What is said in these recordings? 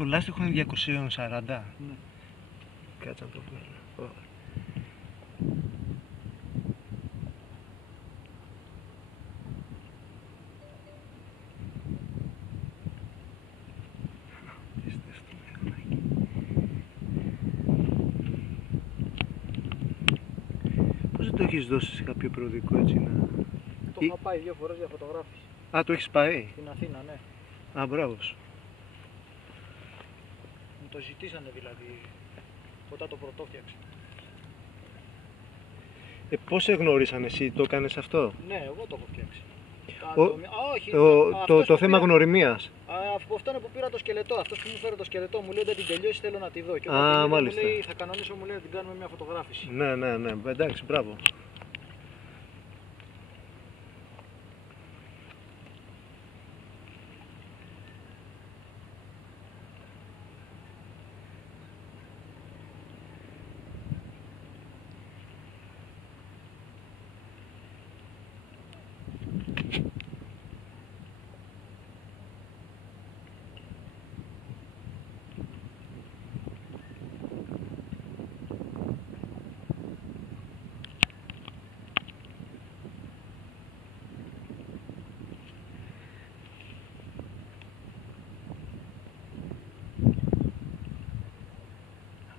Το λάστιχο είναι 240. Ναι. Κάτσε να το βγάλω. Πώς δεν το έχεις δώσει σε κάποιο περιοδικό έτσι να... Το είχα πάει 2 φορές για φωτογράφηση. Α, το έχεις πάει. Στην Αθήνα, ναι. Α, μπράβο σου. Μου το ζητήσανε δηλαδή, όταν το πρωτόφτιαξα. Πώς σε γνώρισαν, εσύ το έκανες αυτό? Ναι, εγώ το έχω φτιάξει. Όχι, το θέμα γνωριμίας. Από αυτό είναι που πήρα το σκελετό. Αυτός που μου φέρε το σκελετό μου λέει ότι την τελειώσει, θέλω να τη δω. Και μάλιστα. Μου λέει, θα κανονίσω, μου λέει να την κάνουμε μια φωτογράφηση. Ναι, εντάξει, μπράβο.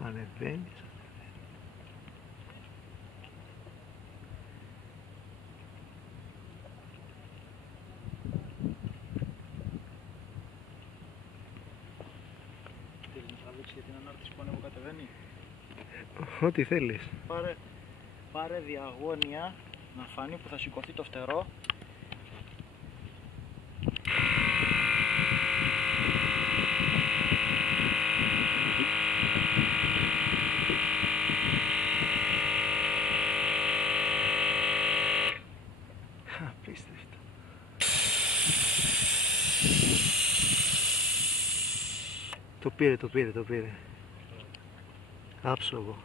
Ανεβαίνεις. Θέλεις να τραβήξεις για την ανάρτηση που ανέβω-κατεβαίνει? Ό,τι θέλεις. Πάρε διαγώνια να φανεί που θα σηκωθεί το φτερό. Απίστευτο. Το πήρε. Άψογο.